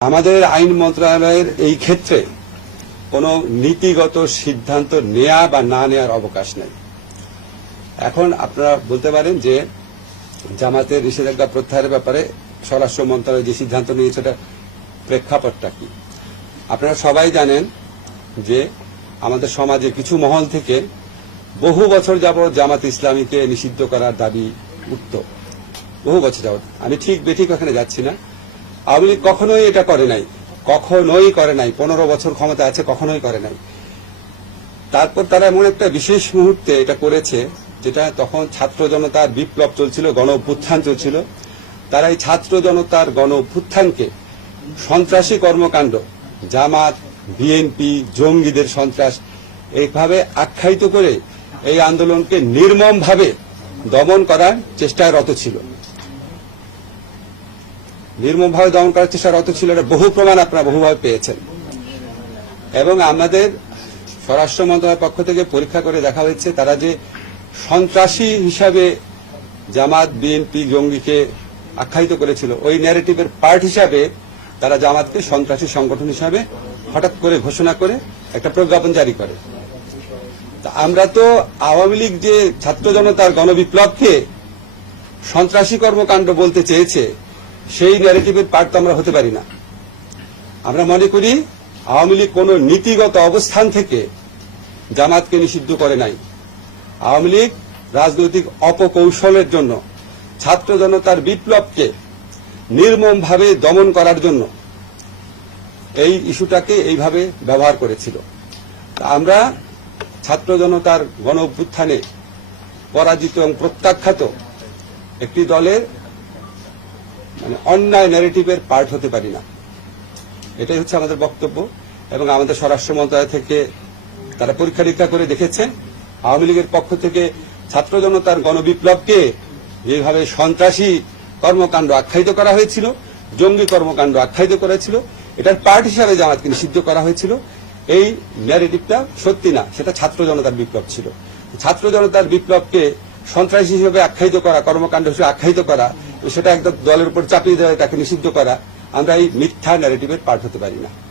আমাদের আইন মন্ত্রণালয়ের এই ক্ষেত্রে কোনো নীতিগত সিদ্ধান্ত নেয়া বা না নেয়ার অবকাশ নেই। এখন আপনারা বলতে পারেন যে জামাতের নিষেধাজ্ঞা প্রত্যাহারের ব্যাপারে স্বরাষ্ট্র মন্ত্রণালয় যে সিদ্ধান্ত নিয়েছে সেটা প্রেক্ষাপটটা কি? আপনারা সবাই জানেন যে আমাদের সমাজে কিছু মহল থেকে বহু বছর যাবৎ জামাত ইসলামীকে নিষিদ্ধ করার দাবি উঠত। বহু বছর যাবৎ। আমি ঠিক বেঠিক ওখানে যাচ্ছি না। আওয়ামী লীগ কখনোই এটা করে নাই। কখনোই করে নাই। পনেরো বছর ক্ষমতা আছে, কখনোই করে নাই। তারপর তারা এমন একটা বিশেষ মুহূর্তে এটা করেছে, যেটা তখন ছাত্র জনতার বিপ্লব চলছিল, গণ অভ্যুত্থান চলছিল। তারা এই ছাত্র জনতার গণ অভ্যুত্থানকে সন্ত্রাসী কর্মকাণ্ড, জামাত, বিএনপি, জঙ্গিদের সন্ত্রাস, এইভাবে আখ্যায়িত করে এই আন্দোলনকে নির্মমভাবে দমন করার চেষ্টায় রত ছিল। নির্মমভাবে দমন করার চেষ্টা রত ছিল এটা বহু প্রমাণ আপনারা বহুভাবে পেয়েছেন। এবং আমাদের স্বরাষ্ট্র মন্ত্রণালয়ের পক্ষ থেকে পরীক্ষা করে দেখা হয়েছে, তারা যে সন্ত্রাসী হিসাবে জামাত, বিএনপি, জঙ্গিকে আখ্যায়িত করেছিল, ওই ন্যারেটিভের পার্ট হিসাবে তারা জামাতকে সন্ত্রাসী সংগঠন হিসাবে হঠাৎ করে ঘোষণা করে একটা প্রজ্ঞাপন জারি করে। আমরা তো আওয়ামী লীগ যে ছাত্র জনতার গণবিপ্লবকে সন্ত্রাসী কর্মকাণ্ড বলতে চেয়েছে সেই ন্যারেটিভের পার্ট তো আমরা হতে পারি না। আমরা মনে করি আওয়ামী লীগ কোন নীতিগত অবস্থান থেকে জামাতকে নিষিদ্ধ করে নাই। আওয়ামী লীগ রাজনৈতিক অপকৌশলের জন্য, ছাত্র জনতার বিপ্লবকে নির্মমভাবে দমন করার জন্য এই ইস্যুটাকে এইভাবে ব্যবহার করেছিল। আমরা ছাত্র জনতার গণ অভ্যুত্থানে পরাজিত এবং প্রত্যাখ্যাত একটি দলের মানে অন্যায় ন্যারেটিভের পার্ট হতে পারি না। এটাই হচ্ছে আমাদের বক্তব্য এবং আমাদের স্বরাষ্ট্র মন্ত্রণালয় থেকে তারা পরীক্ষা নিরীক্ষা করে দেখেছে। আওয়ামী লীগের পক্ষ থেকে ছাত্র জনতার গণবিপ্লবকে যেভাবে সন্ত্রাসী কর্মকাণ্ড আখ্যায়িত করা হয়েছিল, জঙ্গি কর্মকাণ্ড আখ্যায়িত করা হয়েছিল এটার পার্ট হিসাবে জামাতকে নিষিদ্ধ করা হয়েছিল। এই ন্যারেটিভটা সত্যি না, সেটা ছাত্র জনতার বিপ্লব ছিল। ছাত্র জনতার বিপ্লবকে সন্ত্রাসী হিসেবে আখ্যায়িত করা, কর্মকাণ্ড হিসেবে আখ্যায়িত করা সেটা একদম দলের উপর চাপিয়ে দেওয়া, তাকে নিষিদ্ধ করা। আমরা এই মিথ্যা ন্যারেটিভের পার্ট হতে পারি না।